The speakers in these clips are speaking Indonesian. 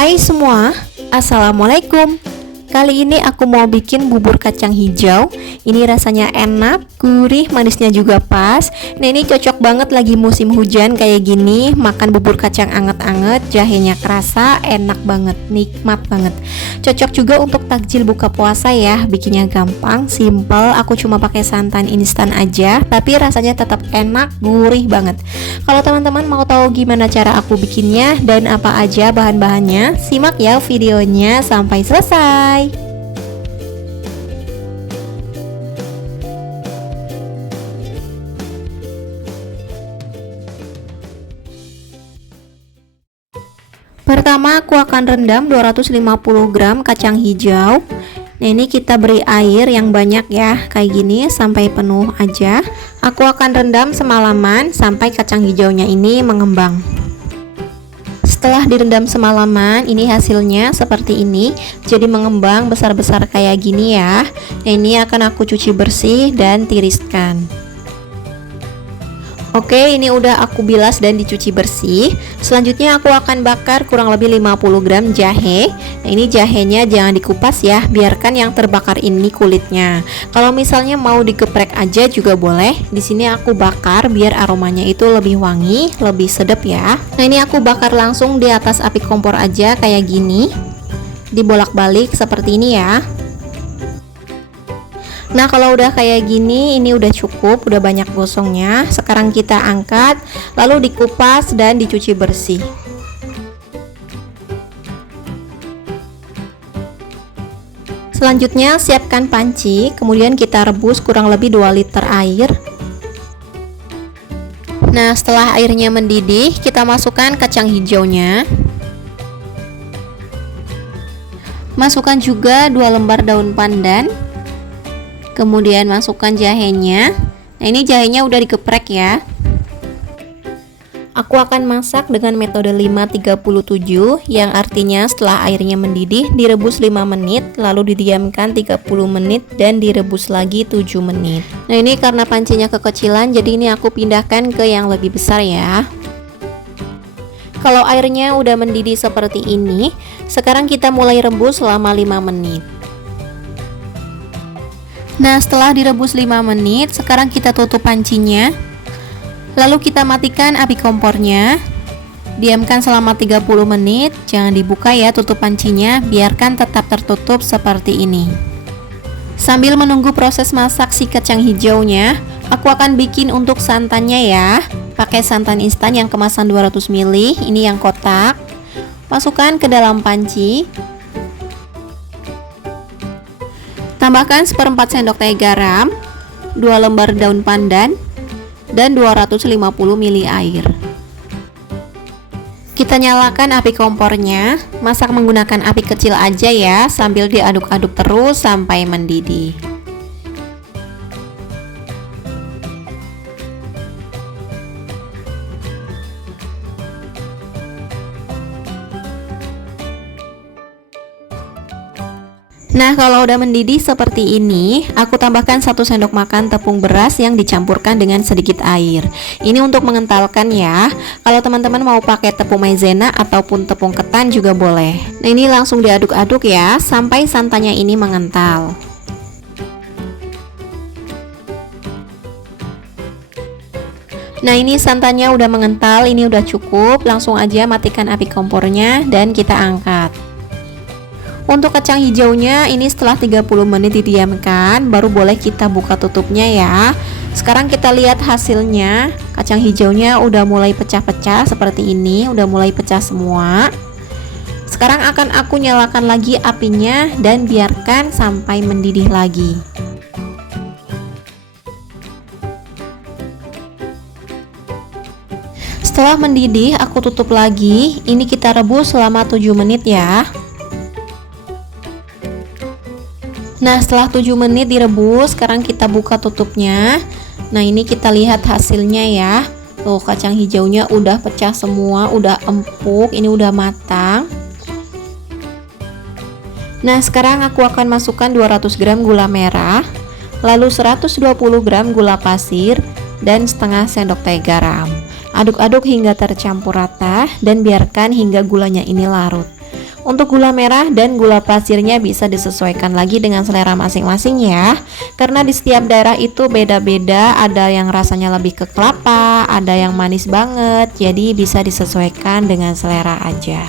Hai semua, Assalamualaikum. Kali ini aku mau bikin bubur kacang hijau. Ini rasanya enak, gurih, manisnya juga pas. Nah, ini cocok banget lagi musim hujan kayak gini. Makan bubur kacang anget-anget, jahenya kerasa, enak banget, nikmat banget. Cocok juga untuk takjil buka puasa ya. Bikinnya gampang, simple. Aku cuma pakai santan instan aja, tapi rasanya tetap enak, gurih banget. Kalau teman-teman mau tahu gimana cara aku bikinnya dan apa aja bahan-bahannya, simak ya videonya sampai selesai. Pertama aku akan rendam 250 gram kacang hijau. Nah, ini kita beri air yang banyak ya, kayak gini sampai penuh aja. Aku akan rendam semalaman sampai kacang hijaunya ini mengembang. Setelah direndam semalaman, ini hasilnya seperti ini. Jadi mengembang besar-besar kayak gini ya. Nah, ini akan aku cuci bersih dan tiriskan. Oke, ini udah aku bilas dan dicuci bersih. Selanjutnya aku akan bakar kurang lebih 50 gram jahe. Nah, ini jahenya jangan dikupas ya, biarkan yang terbakar ini kulitnya. Kalau misalnya mau digeprek aja juga boleh. Di sini aku bakar biar aromanya itu lebih wangi, lebih sedap ya. Nah, ini aku bakar langsung di atas api kompor aja kayak gini. Dibolak-balik seperti ini ya. Nah, kalau udah kayak gini, ini udah cukup, udah banyak gosongnya. Sekarang kita angkat, lalu dikupas dan dicuci bersih. Selanjutnya siapkan panci, kemudian kita rebus kurang lebih 2 liter air. Nah, setelah airnya mendidih, kita masukkan kacang hijaunya. Masukkan juga 2 lembar daun pandan. Kemudian masukkan jahenya. Nah, ini jahenya udah digeprek ya. Aku akan masak dengan metode 5-37, yang artinya setelah airnya mendidih direbus 5 menit, lalu didiamkan 30 menit dan direbus lagi 7 menit. Nah, ini karena pancinya kekecilan, jadi ini aku pindahkan ke yang lebih besar ya. Kalau airnya udah mendidih seperti ini, sekarang kita mulai rebus selama 5 menit. Nah, setelah direbus 5 menit, sekarang kita tutup pancinya. Lalu kita matikan api kompornya. Diamkan selama 30 menit. Jangan dibuka ya tutup pancinya, biarkan tetap tertutup seperti ini. Sambil menunggu proses masak si kacang hijaunya, aku akan bikin untuk santannya ya. Pakai santan instan yang kemasan 200 ml, ini yang kotak. Masukkan ke dalam panci. Tambahkan 1/4 sendok teh garam, 2 lembar daun pandan, dan 250 ml air. Kita nyalakan api kompornya, masak menggunakan api kecil aja ya, sambil diaduk-aduk terus sampai mendidih. Nah, kalau udah mendidih seperti ini, aku tambahkan 1 sendok makan tepung beras yang dicampurkan dengan sedikit air. Ini untuk mengentalkan ya. Kalau teman-teman mau pakai tepung maizena ataupun tepung ketan juga boleh. Nah, ini langsung diaduk-aduk ya, sampai santannya ini mengental. Nah, ini santannya udah mengental, ini udah cukup. Langsung aja matikan api kompornya dan kita angkat. Untuk kacang hijaunya ini setelah 30 menit didiamkan, baru boleh kita buka tutupnya ya. Sekarang kita lihat hasilnya. Kacang hijaunya udah mulai pecah-pecah seperti ini, udah mulai pecah semua. Sekarang akan aku nyalakan lagi apinya dan biarkan sampai mendidih lagi. Setelah mendidih, aku tutup lagi. Ini kita rebus selama 7 menit ya. Nah, setelah 7 menit direbus, sekarang kita buka tutupnya. Nah, ini kita lihat hasilnya ya. Tuh, kacang hijaunya udah pecah semua, udah empuk, ini udah matang. Nah, sekarang aku akan masukkan 200 gram gula merah, lalu 120 gram gula pasir, dan setengah sendok teh garam. Aduk-aduk hingga tercampur rata dan biarkan hingga gulanya ini larut. Untuk gula merah dan gula pasirnya bisa disesuaikan lagi dengan selera masing-masing ya. Karena di setiap daerah itu beda-beda, ada yang rasanya lebih ke kelapa, ada yang manis banget. Jadi bisa disesuaikan dengan selera aja.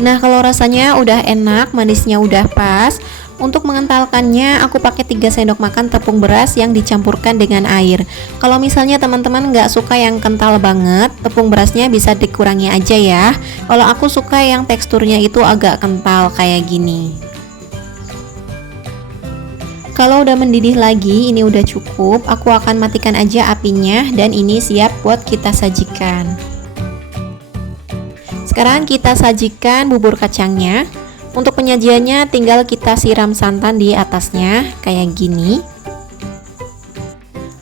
Nah, kalau rasanya udah enak, manisnya udah pas. Untuk mengentalkannya, aku pakai 3 sendok makan tepung beras yang dicampurkan dengan air. Kalau misalnya teman-teman nggak suka yang kental banget, tepung berasnya bisa dikurangi aja ya. Kalau aku suka yang teksturnya itu agak kental kayak gini. Kalau udah mendidih lagi, ini udah cukup. Aku akan matikan aja apinya dan ini siap buat kita sajikan. Sekarang kita sajikan bubur kacangnya. Untuk penyajiannya tinggal kita siram santan di atasnya kayak gini.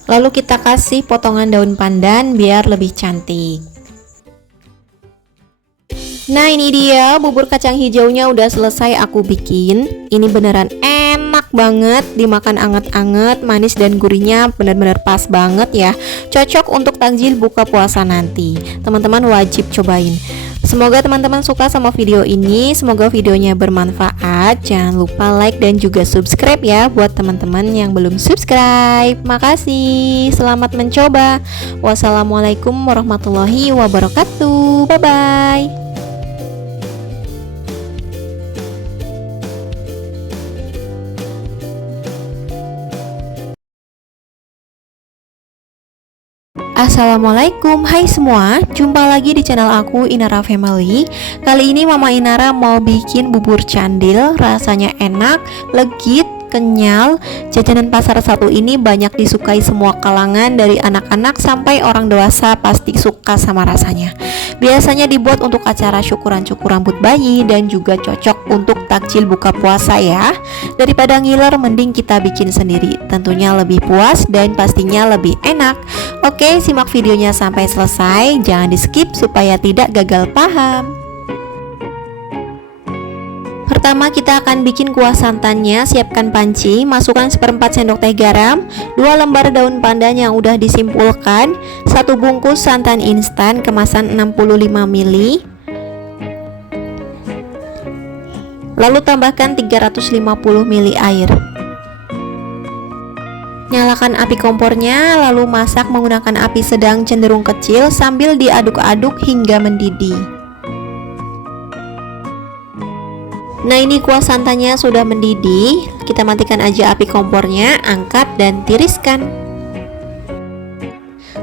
Lalu kita kasih potongan daun pandan biar lebih cantik. Nah, ini dia bubur kacang hijaunya udah selesai aku bikin. Ini beneran enak banget, dimakan anget-anget, manis dan gurihnya bener-bener pas banget ya. Cocok untuk takjil buka puasa nanti. Teman-teman wajib cobain. Semoga teman-teman suka sama video ini. Semoga videonya bermanfaat. Jangan lupa like dan juga subscribe ya buat teman-teman yang belum subscribe. Makasih. Selamat mencoba. Wassalamualaikum warahmatullahi wabarakatuh. Bye bye. Assalamualaikum, hai semua, jumpa lagi di channel aku Inara Family. Kali ini Mama Inara mau bikin bubur candil, rasanya enak, legit, kenyal. Jajanan pasar satu ini banyak disukai semua kalangan, dari anak-anak sampai orang dewasa pasti suka sama rasanya. Biasanya dibuat untuk acara syukuran cukur rambut bayi dan juga cocok untuk takjil buka puasa ya. Daripada ngiler mending kita bikin sendiri, tentunya lebih puas dan pastinya lebih enak. Oke, simak videonya sampai selesai, jangan di skip supaya tidak gagal paham. Pertama kita akan bikin kuah santannya. Siapkan panci, masukkan 1/4 sendok teh garam, 2 lembar daun pandan yang udah disimpulkan, 1 bungkus santan instan kemasan 65 ml. Lalu tambahkan 350 ml air. Nyalakan api kompornya, lalu masak menggunakan api sedang cenderung kecil sambil diaduk-aduk hingga mendidih. Nah, ini kuah santannya sudah mendidih. Kita matikan aja api kompornya, angkat dan tiriskan.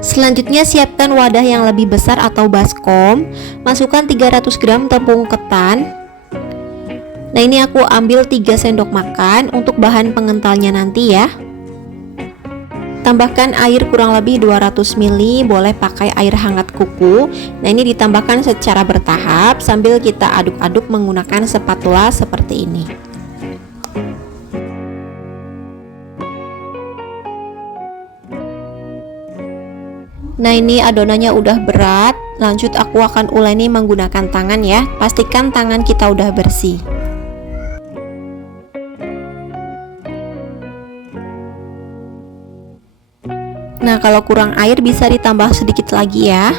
Selanjutnya siapkan wadah yang lebih besar atau baskom. Masukkan 300 gram tepung ketan. Nah, ini aku ambil 3 sendok makan untuk bahan pengentalnya nanti ya. Tambahkan air kurang lebih 200 ml, boleh pakai air hangat kuku. Nah, ini ditambahkan secara bertahap sambil kita aduk-aduk menggunakan spatula seperti ini. Nah, ini adonannya udah berat. Lanjut aku akan uleni menggunakan tangan ya. Pastikan tangan kita udah bersih. Nah, kalau kurang air bisa ditambah sedikit lagi ya.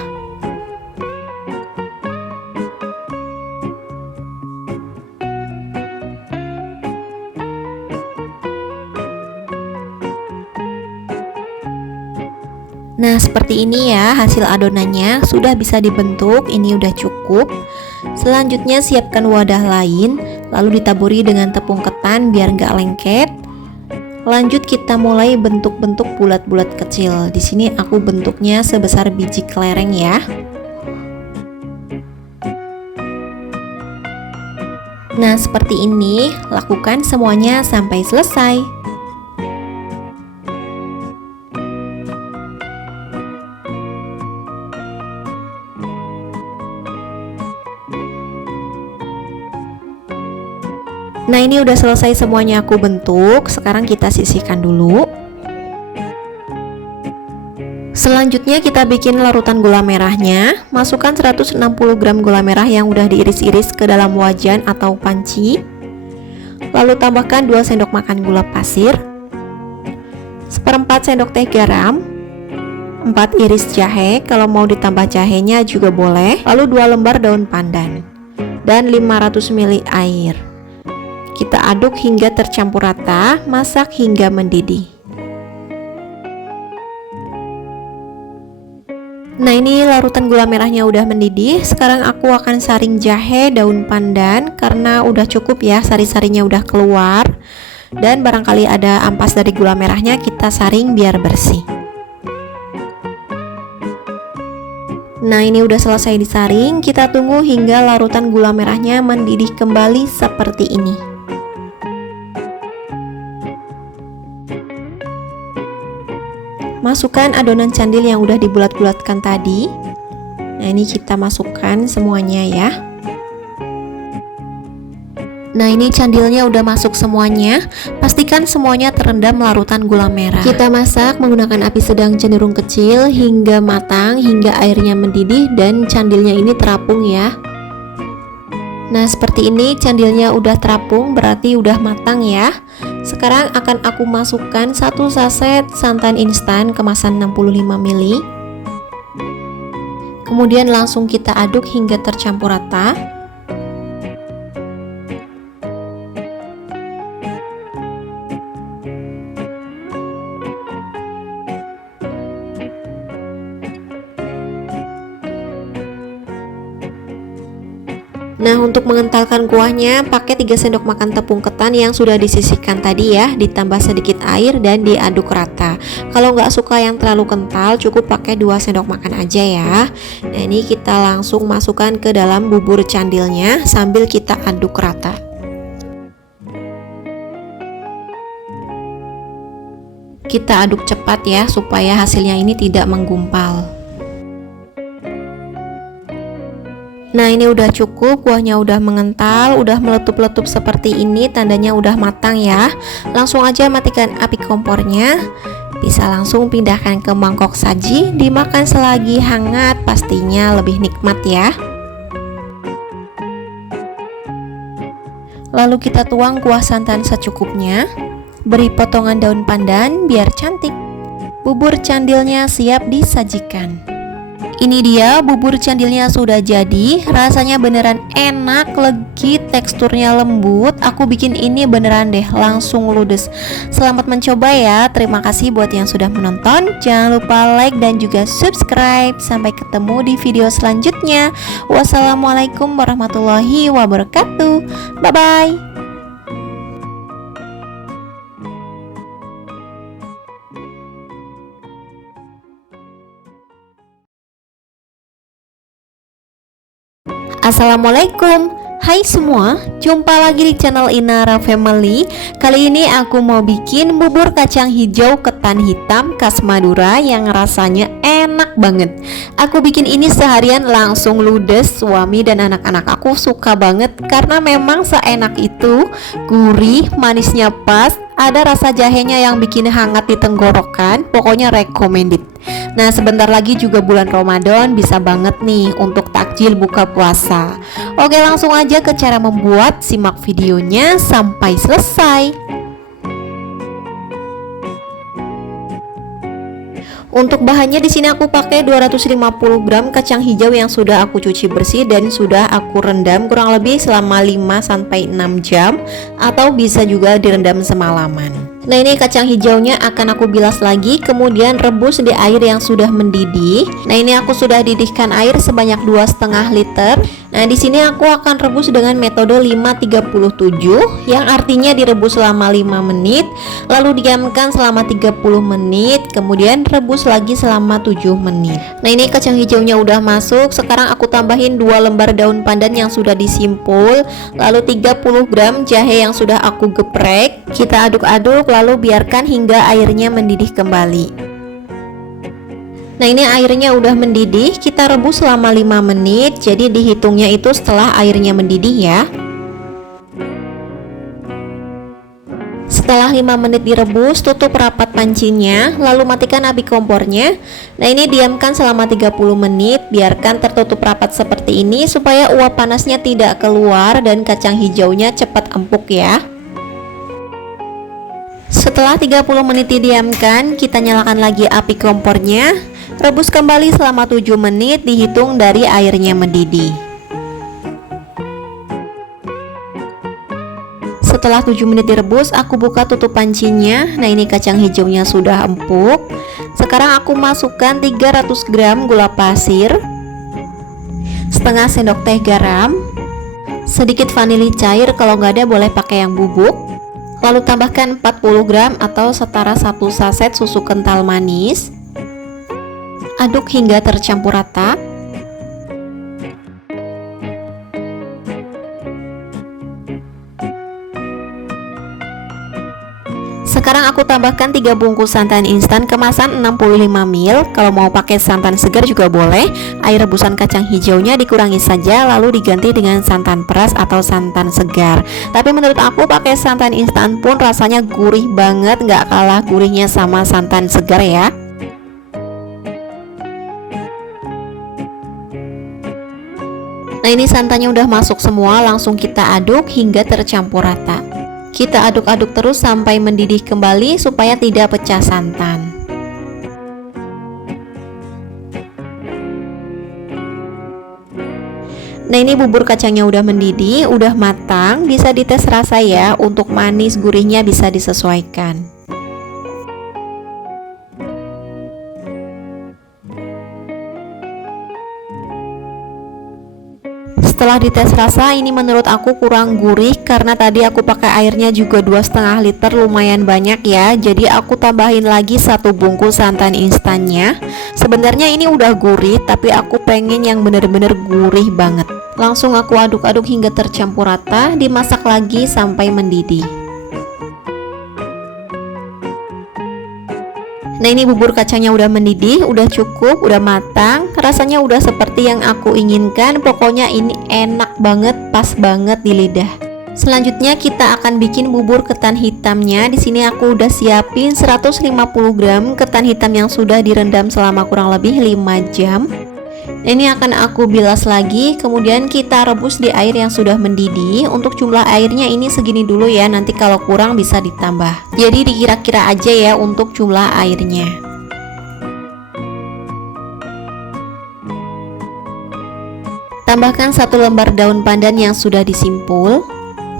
Nah, seperti ini ya hasil adonannya, sudah bisa dibentuk, ini udah cukup. Selanjutnya siapkan wadah lain, lalu ditaburi dengan tepung ketan biar nggak lengket. Lanjut kita mulai bentuk-bentuk bulat-bulat kecil. Di sini aku bentuknya sebesar biji kelereng ya. Nah, seperti ini, lakukan semuanya sampai selesai. Nah, ini udah selesai semuanya aku bentuk. Sekarang kita sisihkan dulu. Selanjutnya kita bikin larutan gula merahnya. Masukkan 160 gram gula merah yang udah diiris-iris ke dalam wajan atau panci. Lalu tambahkan 2 sendok makan gula pasir, 1/4 sendok teh garam, 4 iris jahe, kalau mau ditambah jahenya juga boleh. Lalu 2 lembar daun pandan dan 500 ml air. Kita aduk hingga tercampur rata, masak hingga mendidih. Nah, ini larutan gula merahnya udah mendidih. Sekarang aku akan saring jahe, daun pandan, karena udah cukup ya, sari-sarinya udah keluar. Dan barangkali ada ampas dari gula merahnya, kita saring biar bersih. Nah, ini udah selesai disaring. Kita tunggu hingga larutan gula merahnya mendidih kembali seperti ini. Masukkan adonan candil yang udah dibulat-bulatkan tadi. Nah, ini kita masukkan semuanya ya. Nah, ini candilnya udah masuk semuanya. Pastikan semuanya terendam larutan gula merah. Kita masak menggunakan api sedang cenderung kecil hingga matang, hingga airnya mendidih dan candilnya ini terapung ya. Nah, seperti ini candilnya udah terapung, berarti udah matang ya. Sekarang akan aku masukkan 1 saset santan instan kemasan 65 ml. Kemudian langsung kita aduk hingga tercampur rata. Nah, untuk mengentalkan kuahnya pakai 3 sendok makan tepung ketan yang sudah disisihkan tadi ya, ditambah sedikit air dan diaduk rata. Kalau nggak suka yang terlalu kental, cukup pakai 2 sendok makan aja ya. Nah, ini kita langsung masukkan ke dalam bubur candilnya sambil kita aduk rata. Kita aduk cepat ya, supaya hasilnya ini tidak menggumpal. Nah, ini udah cukup, kuahnya udah mengental, udah meletup-letup seperti ini, tandanya udah matang ya. Langsung aja matikan api kompornya. Bisa langsung pindahkan ke mangkok saji, dimakan selagi hangat, pastinya lebih nikmat ya. Lalu kita tuang kuah santan secukupnya. Beri potongan daun pandan biar cantik. Bubur candilnya siap disajikan. Ini dia bubur candilnya sudah jadi. Rasanya beneran enak, legit, teksturnya lembut. Aku bikin ini beneran deh langsung ludes. Selamat mencoba ya. Terima kasih buat yang sudah menonton. Jangan lupa like dan juga subscribe. Sampai ketemu di video selanjutnya. Wassalamualaikum warahmatullahi wabarakatuh. Bye bye. Assalamualaikum, hai semua, jumpa lagi di channel Inara Family. Kali ini aku mau bikin bubur kacang hijau ketan hitam khas Madura yang rasanya enak banget. Aku bikin ini seharian langsung ludes, suami dan anak-anak aku suka banget karena memang seenak itu, gurih, manisnya pas, ada rasa jahenya yang bikin hangat di tenggorokan, pokoknya recommended. Nah, sebentar lagi juga bulan Ramadan, bisa banget nih untuk takjil buka puasa. Oke, langsung aja ke cara membuat, simak videonya sampai selesai. Untuk bahannya di sini aku pakai 250 gram kacang hijau yang sudah aku cuci bersih dan sudah aku rendam kurang lebih selama 5-6 jam atau bisa juga direndam semalaman. Nah, ini kacang hijaunya akan aku bilas lagi, kemudian rebus di air yang sudah mendidih. Nah, ini aku sudah didihkan air sebanyak 2,5 liter. Nah, di sini aku akan rebus dengan metode 5-37 yang artinya direbus selama 5 menit, lalu diamkan selama 30 menit, kemudian rebus lagi selama 7 menit. Nah, ini kacang hijaunya udah masuk. Sekarang aku tambahin 2 lembar daun pandan yang sudah disimpul, lalu 30 gram jahe yang sudah aku geprek. Kita aduk-aduk lalu biarkan hingga airnya mendidih kembali. Nah, ini airnya udah mendidih, kita rebus selama 5 menit. Jadi dihitungnya itu setelah airnya mendidih ya. Setelah 5 menit direbus, tutup rapat pancinya, lalu matikan api kompornya. Nah, ini diamkan selama 30 menit, biarkan tertutup rapat seperti ini supaya uap panasnya tidak keluar dan kacang hijaunya cepat empuk ya. Setelah 30 menit didiamkan, kita nyalakan lagi api kompornya. Rebus kembali selama 7 menit dihitung dari airnya mendidih. Setelah 7 menit direbus, aku buka tutup pancinya. Nah, ini kacang hijaunya sudah empuk. Sekarang aku masukkan 300 gram gula pasir, setengah sendok teh garam, sedikit vanili cair, kalau nggak ada boleh pakai yang bubuk. Lalu tambahkan 40 gram atau setara 1 saset susu kental manis. Aduk hingga tercampur rata. Sekarang aku tambahkan 3 bungkus santan instan kemasan 65 ml. Kalau mau pakai santan segar juga boleh. Air rebusan kacang hijaunya dikurangi saja, lalu diganti dengan santan peras atau santan segar. Tapi menurut aku pakai santan instan pun rasanya gurih banget, nggak kalah gurihnya sama santan segar ya. Nah, ini santannya udah masuk semua, langsung kita aduk hingga tercampur rata. Kita aduk-aduk terus sampai mendidih kembali supaya tidak pecah santan. Nah, ini bubur kacangnya udah mendidih, udah matang, bisa dites rasa ya, untuk manis gurihnya bisa disesuaikan. Setelah dites rasa, ini menurut aku kurang gurih karena tadi aku pakai airnya juga 2,5 liter, lumayan banyak ya. Jadi aku tambahin lagi 1 bungkus santan instannya. Sebenarnya ini udah gurih, tapi aku pengen yang bener-bener gurih banget. Langsung aku aduk-aduk hingga tercampur rata, dimasak lagi sampai mendidih. Nah, ini bubur kacangnya udah mendidih, udah cukup, udah matang, rasanya udah seperti yang aku inginkan. Pokoknya ini enak banget, pas banget di lidah. Selanjutnya kita akan bikin bubur ketan hitamnya. Di sini aku udah siapin 150 gram ketan hitam yang sudah direndam selama kurang lebih 5 jam. Ini akan aku bilas lagi, kemudian kita rebus di air yang sudah mendidih. Untuk jumlah airnya ini segini dulu ya, nanti kalau kurang bisa ditambah. Jadi dikira-kira aja ya untuk jumlah airnya. Tambahkan 1 lembar daun pandan yang sudah disimpul.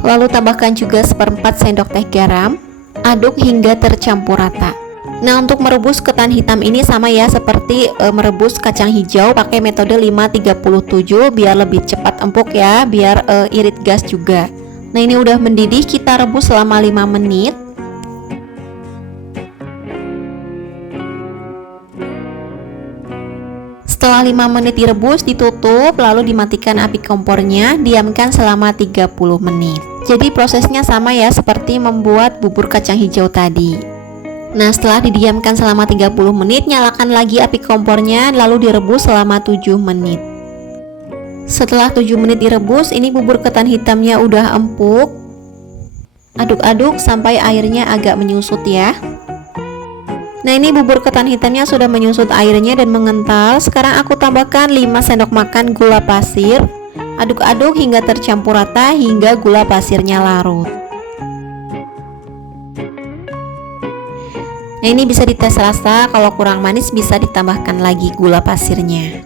Lalu tambahkan juga 1/4 sendok teh garam. Aduk hingga tercampur rata. Nah, untuk merebus ketan hitam ini sama ya seperti merebus kacang hijau, pakai metode 5-37 biar lebih cepat empuk ya, biar irit gas juga. Nah, ini udah mendidih, kita rebus selama 5 menit. Setelah 5 menit direbus, ditutup lalu dimatikan api kompornya, diamkan selama 30 menit. Jadi prosesnya sama ya seperti membuat bubur kacang hijau tadi. Nah, setelah didiamkan selama 30 menit, nyalakan lagi api kompornya lalu direbus selama 7 menit. Setelah 7 menit direbus, ini bubur ketan hitamnya udah empuk. Aduk-aduk sampai airnya agak menyusut ya. Nah, ini bubur ketan hitamnya sudah menyusut airnya dan mengental. Sekarang aku tambahkan 5 sendok makan gula pasir. Aduk-aduk hingga tercampur rata hingga gula pasirnya larut. Nah, ini bisa dites rasa, kalau kurang manis bisa ditambahkan lagi gula pasirnya.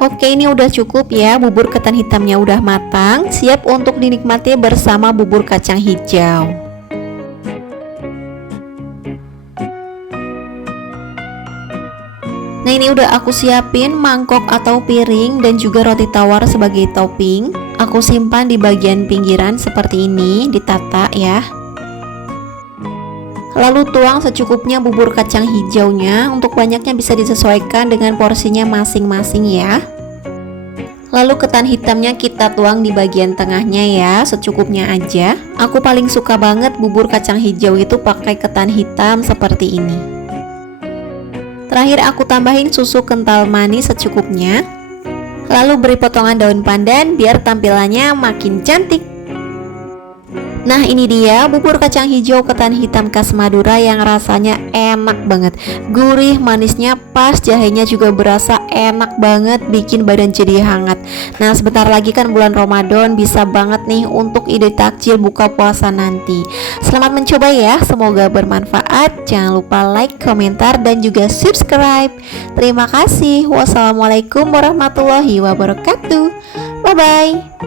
Oke, ini udah cukup ya, bubur ketan hitamnya udah matang, siap untuk dinikmati bersama bubur kacang hijau. Nah, ini udah aku siapin mangkok atau piring dan juga roti tawar sebagai topping. Aku simpan di bagian pinggiran seperti ini, ditata ya. Lalu tuang secukupnya bubur kacang hijaunya, untuk banyaknya bisa disesuaikan dengan porsinya masing-masing ya. Lalu ketan hitamnya kita tuang di bagian tengahnya ya, secukupnya aja. Aku paling suka banget bubur kacang hijau itu pakai ketan hitam seperti ini. Terakhir aku tambahin susu kental manis secukupnya. Lalu beri potongan daun pandan biar tampilannya makin cantik. Nah, ini dia bubur kacang hijau ketan hitam khas Madura yang rasanya enak banget. Gurih, manisnya pas, jahenya juga berasa enak banget, bikin badan jadi hangat. Nah, sebentar lagi kan bulan Ramadan, bisa banget nih untuk ide takjil buka puasa nanti. Selamat mencoba ya, semoga bermanfaat. Jangan lupa like, komentar, dan juga subscribe. Terima kasih. Wassalamualaikum warahmatullahi wabarakatuh. Bye-bye.